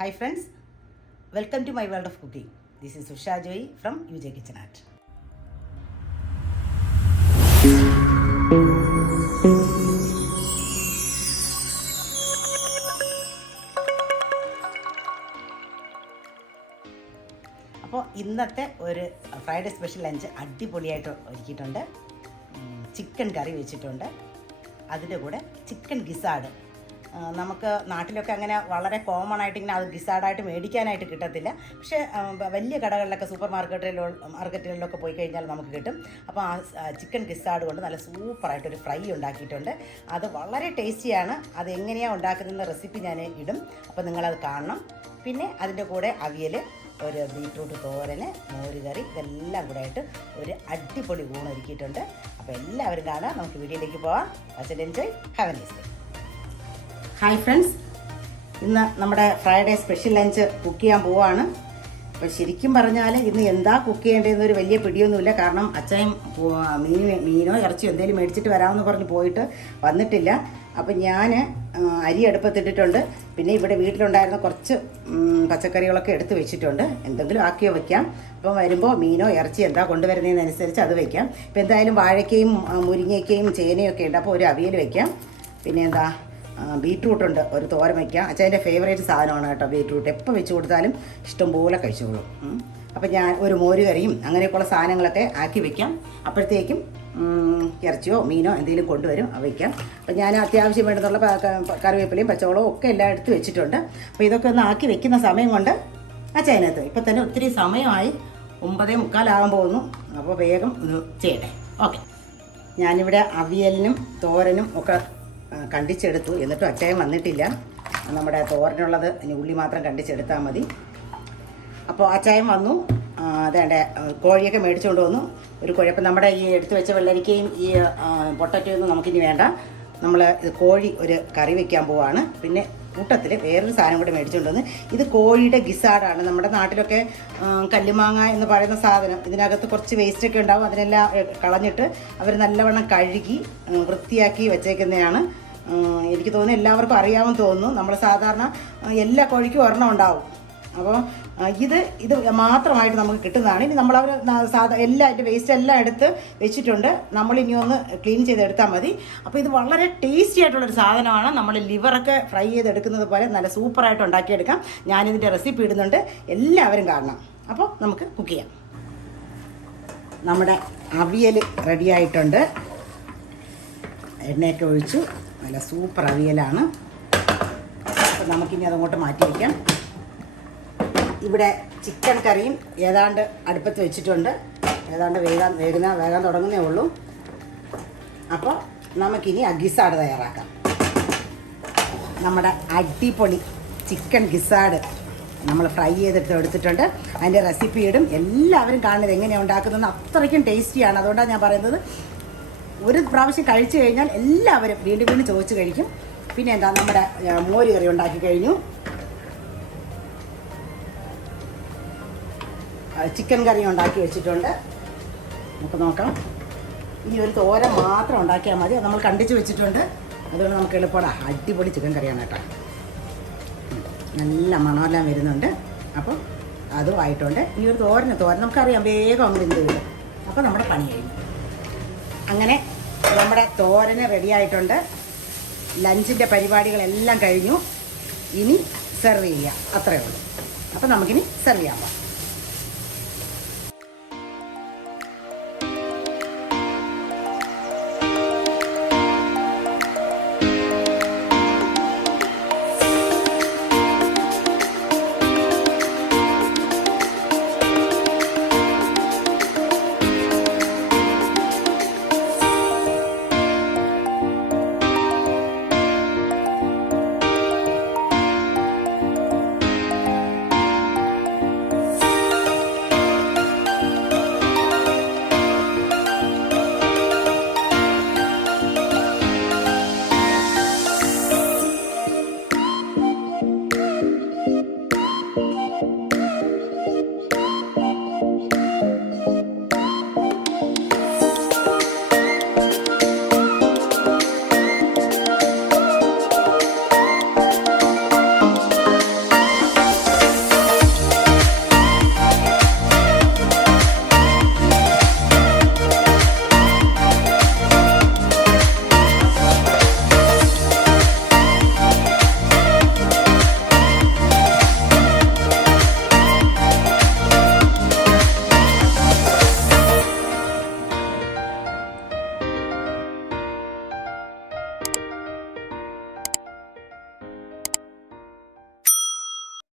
Hi friends, welcome to my world of cooking. This is Usha Joy from UJ Kitchen Art. അപ്പോൾ ഇന്നത്തെ ഒരു Friday special lunch അടിപൊളിയായിട്ട് ഒരുക്കിയിട്ടുണ്ട്. Chicken കറി വെച്ചിട്ടുണ്ട്. അതിൻ്റെ കൂടെ ചിക്കൻ ഗിസാഡ്. നമുക്ക് നാട്ടിലൊക്കെ അങ്ങനെ വളരെ കോമൺ ആയിട്ട് ഇങ്ങനെ അത് ഗിസാഡായിട്ട് മേടിക്കാനായിട്ട് കിട്ടത്തില്ല. പക്ഷേ വലിയ കടകളിലൊക്കെ സൂപ്പർ മാർക്കറ്റുകളിലൊക്കെ പോയി കഴിഞ്ഞാൽ നമുക്ക് കിട്ടും. അപ്പോൾ ആ ചിക്കൻ ഗിസാഡ് കൊണ്ട് നല്ല സൂപ്പറായിട്ടൊരു ഫ്രൈ ഉണ്ടാക്കിയിട്ടുണ്ട്. അത് വളരെ ടേസ്റ്റിയാണ്. അത് എങ്ങനെയാണ് ഉണ്ടാക്കുന്നതെന്ന റെസിപ്പി ഞാൻ ഇടും. അപ്പോൾ നിങ്ങളത് കാണണം. പിന്നെ അതിൻ്റെ കൂടെ അവിയൽ, ഒരു ബീട്രൂട്ട് തോരന്, മോരുകറി, ഇതെല്ലാം കൂടെ ആയിട്ട് ഒരു അടിപൊളി ഊണ് ഒരുക്കിയിട്ടുണ്ട്. അപ്പോൾ എല്ലാവരും കാണാം. നമുക്ക് വീഡിയോയിലേക്ക് പോവാം. Watch enjoy. Have A nice day. Hi friends, ഇന്ന് നമ്മുടെ ഫ്രൈഡേ സ്പെഷ്യൽ ലഞ്ച് കുക്ക് ചെയ്യാൻ പോവാണ്. അപ്പോൾ ശരിക്കും പറഞ്ഞാൽ ഇന്ന് എന്താ കുക്ക് ചെയ്യേണ്ടതെന്നൊരു വലിയ പിടിയൊന്നുമില്ല. കാരണം അച്ഛൻ മീനോ ഇറച്ചിയോ എന്തെങ്കിലും മേടിച്ചിട്ട് വരാമെന്ന് പറഞ്ഞ് പോയിട്ട് വന്നിട്ടില്ല. അപ്പം ഞാൻ അരി അടുപ്പത്തിട്ടിട്ടുണ്ട്. പിന്നെ ഇവിടെ വീട്ടിലുണ്ടായിരുന്ന കുറച്ച് പച്ചക്കറികളൊക്കെ എടുത്ത് വെച്ചിട്ടുണ്ട്. എന്തെങ്കിലും ആക്കിയോ വയ്ക്കാം. അപ്പം വരുമ്പോൾ മീനോ ഇറച്ചി എന്താ കൊണ്ടുവരുന്നതിനനുസരിച്ച് അത് വയ്ക്കാം. ഇപ്പം എന്തായാലും വാഴയ്ക്കയും മുരിങ്ങയ്ക്കയും ചേനയൊക്കെ ഉണ്ട്. അപ്പോൾ ഒരു അവിയൽ വയ്ക്കാം. പിന്നെ എന്താ ബീട്രൂട്ട് ഉണ്ട്, ഒരു തോരൻ വയ്ക്കാം. അച്ഛൻ്റെ ഫേവറേറ്റ് സാധനമാണ് കേട്ടോ ബീട്രൂട്ട്. എപ്പോൾ വെച്ച് കൊടുത്താലും ഇഷ്ടംപോലെ കഴിച്ചോളും. അപ്പം ഞാൻ ഒരു മോരുകറിയും അങ്ങനെയൊക്കെയുള്ള സാധനങ്ങളൊക്കെ ആക്കി വയ്ക്കാം. അപ്പോഴത്തേക്കും ഇറച്ചിയോ മീനോ എന്തെങ്കിലും കൊണ്ടുവരും, വയ്ക്കാം. അപ്പം ഞാൻ അത്യാവശ്യം വേണ്ടുന്നുള്ള കറിവേപ്പിലയും പച്ചവളവും ഒക്കെ എല്ലാം എടുത്ത് വെച്ചിട്ടുണ്ട്. അപ്പോൾ ഇതൊക്കെ ഒന്ന് ആക്കി വെക്കുന്ന സമയം കൊണ്ട് അച്ഛനകത്ത് ഇപ്പം തന്നെ ഒത്തിരി സമയമായി, 9:45 പോകുന്നു. അപ്പോൾ വേഗം ഒന്ന് ചെയ്യട്ടെ. ഓക്കെ, ഞാനിവിടെ അവിയലിനും തോരനും ഒക്കെ കണ്ടിച്ചെടുത്തു. എന്നിട്ടും അച്ചായം വന്നിട്ടില്ല. നമ്മുടെ തോരനുള്ളത് ഇനി ഉള്ളി മാത്രം കണ്ടിച്ചെടുത്താൽ മതി. അപ്പോൾ അച്ചായം വന്നു. അതേണ്ട കോഴിയൊക്കെ മേടിച്ചുകൊണ്ട് വന്നു. ഒരു കോഴി. അപ്പം നമ്മുടെ ഈ എടുത്തു വെച്ച വെള്ളരിക്കയും ഈ പൊട്ടറ്റോ ഒന്നും നമുക്കിനി വേണ്ട. നമ്മൾ ഇത് കോഴി ഒരു കറി വയ്ക്കാൻ പോവാണ്. പിന്നെ കൂട്ടത്തിൽ വേറൊരു സാധനം കൂടെ മേടിച്ചുകൊണ്ട് വന്ന്, ഇത് കോഴിയുടെ ഗിസാഡാണ്. നമ്മുടെ നാട്ടിലൊക്കെ കല്ലുമാങ്ങ എന്ന് പറയുന്ന സാധനം. ഇതിനകത്ത് കുറച്ച് വേസ്റ്റൊക്കെ ഉണ്ടാവും. അതിനെല്ലാം കളഞ്ഞിട്ട് അവർ നല്ലവണ്ണം കഴുകി വൃത്തിയാക്കി വെച്ചേക്കുന്നതാണ്. എനിക്ക് തോന്നുന്നു എല്ലാവർക്കും അറിയാമെന്ന് തോന്നുന്നു. നമ്മൾ സാധാരണ എല്ലാ കോഴിക്കും ഒരെണ്ണം ഉണ്ടാവും. അപ്പോൾ ഇത് മാത്രമായിട്ട് നമുക്ക് കിട്ടുന്നതാണ്. ഇനി നമ്മളവർ എല്ലാം അതിൻ്റെ വേസ്റ്റ് എല്ലാം എടുത്ത് വെച്ചിട്ടുണ്ട്. നമ്മളിനി ഒന്ന് ക്ലീൻ ചെയ്തെടുത്താൽ മതി. അപ്പോൾ ഇത് വളരെ ടേസ്റ്റി ആയിട്ടുള്ളൊരു സാധനമാണ്. നമ്മൾ ലിവറൊക്കെ ഫ്രൈ ചെയ്തെടുക്കുന്നത് പോലെ നല്ല സൂപ്പറായിട്ട് ഉണ്ടാക്കിയെടുക്കാം. ഞാനിതിൻ്റെ റെസിപ്പി ഇടുന്നുണ്ട്, എല്ലാവരും കാണണം. അപ്പോൾ നമുക്ക് കുക്ക് ചെയ്യാം. നമ്മുടെ അവിയൽ റെഡിയായിട്ടുണ്ട്. എണ്ണയൊക്കെ ഒഴിച്ചു. നല്ല സൂപ്പർ അവിയലാണ്. അപ്പോൾ നമുക്കിനി അതങ്ങോട്ട് മാറ്റി വയ്ക്കാം. ഇവിടെ ചിക്കൻ കറിയും ഏതാണ്ട് അടുപ്പത്ത് വെച്ചിട്ടുണ്ട്. ഏതാണ്ട് വേകാൻ തുടങ്ങുന്നേ ഉള്ളൂ. അപ്പോൾ നമുക്കിനി ഗിസാഡ് തയ്യാറാക്കാം. നമ്മുടെ അടിപൊളി ചിക്കൻ ഗിസാഡ് നമ്മൾ ഫ്രൈ ചെയ്തിട്ട് എടുത്തിട്ടുണ്ട്. അതിൻ്റെ റെസിപ്പി ഇടും. എല്ലാവരും കാണുന്നത് എങ്ങനെയാണ് ഉണ്ടാക്കുന്നതെന്ന്. അത്രയ്ക്കും ടേസ്റ്റിയാണ്. അതുകൊണ്ടാണ് ഞാൻ പറയുന്നത്, ഒരു പ്രാവശ്യം കഴിച്ചു കഴിഞ്ഞാൽ എല്ലാവരും വീണ്ടും വീണ്ടും ചോദിച്ച് കഴിക്കും. പിന്നെ എന്താ, നമ്മുടെ മോര് കറി ഉണ്ടാക്കി കഴിഞ്ഞു. ചിക്കൻ കറി ഉണ്ടാക്കി വെച്ചിട്ടുണ്ട്. നമുക്ക് നോക്കാം. ഇനി ഒരു തോരൻ മാത്രം ഉണ്ടാക്കിയാൽ മതി. അത് നമ്മൾ കണ്ടിച്ച് വെച്ചിട്ടുണ്ട്. അതുകൊണ്ട് നമുക്ക് എളുപ്പമാണ്. അടിപൊളി ചിക്കൻ കറിയാണ് കേട്ടോ. നല്ല മണമെല്ലാം വരുന്നുണ്ട്. അപ്പം അതും ആയിട്ടുണ്ട്. ഇനി ഒരു തോരൻ നമുക്കറിയാം വേഗം അങ്ങ് വെന്ത് വരും. അപ്പോൾ നമ്മുടെ പണി കഴിഞ്ഞു. അങ്ങനെ നമ്മുടെ തോരന് റെഡി ആയിട്ടുണ്ട്. ലഞ്ചിൻ്റെ പരിപാടികളെല്ലാം കഴിഞ്ഞു. ഇനി സെർവ് ചെയ്യുക, അത്രയേ ഉള്ളൂ. അപ്പോൾ നമുക്കിനി സെർവ് ചെയ്യാൻ പോകാം.